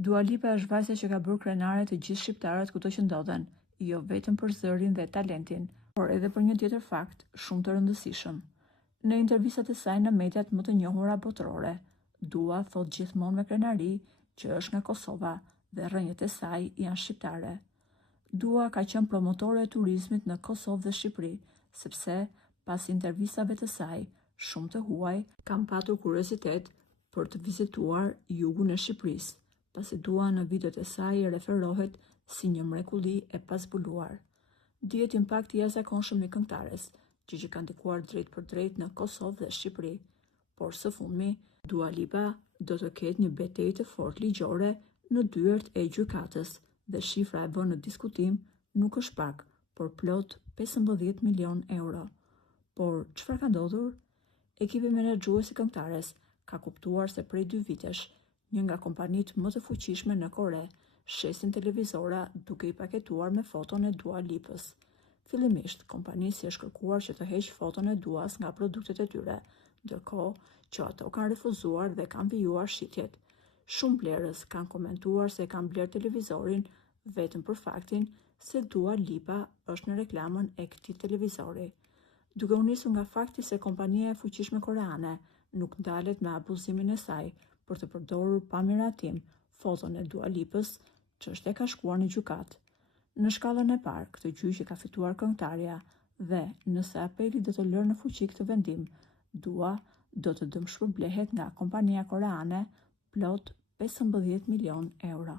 Dua Lipa është vajza që ka bërë krenare të gjithë shqiptarët kudo që ndodhen, jo vetëm për zërin dhe talentin, por edhe për një tjetër fakt shumë të rëndësishëm. Në intervistat e saj në mediat më të njohura botërore, Dua thot gjithmonë me krenari që është nga Kosova dhe rrënjët e saj janë shqiptare. Dua ka qenë promotore e turizmit në Kosovë dhe Shqipëri, sepse pas intervistave të saj, shumë të huaj kanë patur kuriozitet për të vizituar jugun e Shqipërisë, pasi Dua në videot e saj referohet si një mrekulli e pazbuluar. Dihet impakti i jashtëzakonshëm i këngëtares, që ka ndikuar drejt për drejt në Kosovë dhe Shqipëri, por së fundmi, Dua Lipa do të ketë një betejë të fortë ligjore në dyert e gjykatës dhe shifra e vënë në diskutim nuk është pak, por plot 15 milion euro. Por çfarë ka ndodhur? Ekipi menaxhues i këngëtares ka kuptuar se prej 2 vitesh, një nga kompanitë më të fuqishme në Kore shesin televizora duke i paketuar me foton e Dua Lipës. Fillimisht, kompanisë është kërkuar që të heqë foton e Duas nga produktet e tyre, ndërkohë që ato kanë refuzuar dhe kanë vijuar shitjet. Shumë blerës kanë komentuar se kanë bler televizorin vetëm për faktin se Dua Lipa është në reklamën e këtij televizori. Duke u nisur nga fakti se kompania e fuqishme koreane nuk ndalet me abuzimin e saj për të përdorur pa miratim foton e Dua Lipës, çështja ka shkuar në gjykatë. Në shkallën e parë, këtë gjyqje ka fituar këngëtarja dhe nëse apeli do të lërë në fuqi këtë vendim, Dua do të dëmshpërblehet nga kompania koreane plot 15 milion euro.